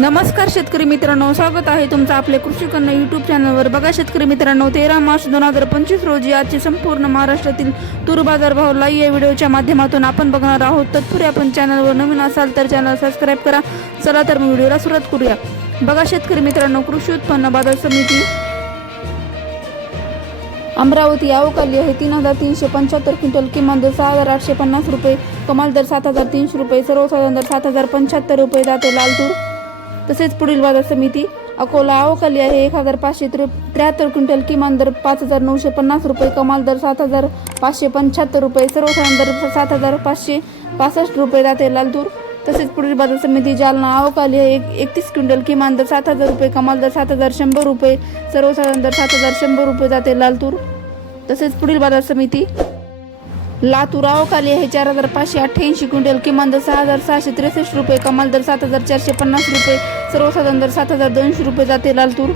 नमस्कार शेतकरी मित्रांनो स्वागत आहे तुमचं आपले कृषी कन्या युट्यूब चॅनलवर बघा शेतकरी मित्रांनो तेरा मार्च दोन हजार पंचवीस रोजी आजचे संपूर्ण महाराष्ट्रातील तूर बाजार भाव लाईव्ह या व्हिडिओच्या माध्यमातून आपण बघणार आहोत. तत्पूर्वी आपण चॅनलवर नवीन असाल तर चॅनल सबस्क्राईब करा. चला तर मग व्हिडिओला सुरुवात करूया. बघा शेतकरी मित्रांनो कृषी उत्पन्न बाजार समिती अमरावती अवकाली आहे. तीन हजार तीनशे पंच्याहत्तर क्विंटल किमान दर सहा हजार आठशे पन्नास रुपये. कमाल दर सात हजार तीनशे रुपये. सर्वसाधारण दर सात हजार पंच्याहत्तर रुपये. जाते लाल तूर तसेच पुढील बाजार समिती अकोला अवकाली आहे एक हजार पाचशे त्रे त्र्याहत्तर क्विंटल किमान दर पाच हजार नऊशे पन्नास रुपये कमाल दर सात हजार पाचशे पंच्याहत्तर रुपये सर्वसाधारण दर सात हजार पाचशे पासष्ट रुपये जाते लालतूर. तसेच पुढील बाजार समिती जालना अवकाली आहे एक एकतीस क्विंटल किमान दर सात हजार रुपये कमाल दर सात हजार शंभर रुपये सर्वसाधारण दर सात हजार शंभर रुपये जाते लालतूर. तसेच पुढील बाजार समिती लातूर अवकाली आहे चार हजार पाचशे अठ्ठ्याऐंशी क्विंटल किमान दर सहा हजार सहाशे त्रेसष्ट रुपये कमाल दर सात हजार चारशे पन्नास रुपये सर्वसाधारण दर सात हजार दोनशे रुपये जाते लाल तूर.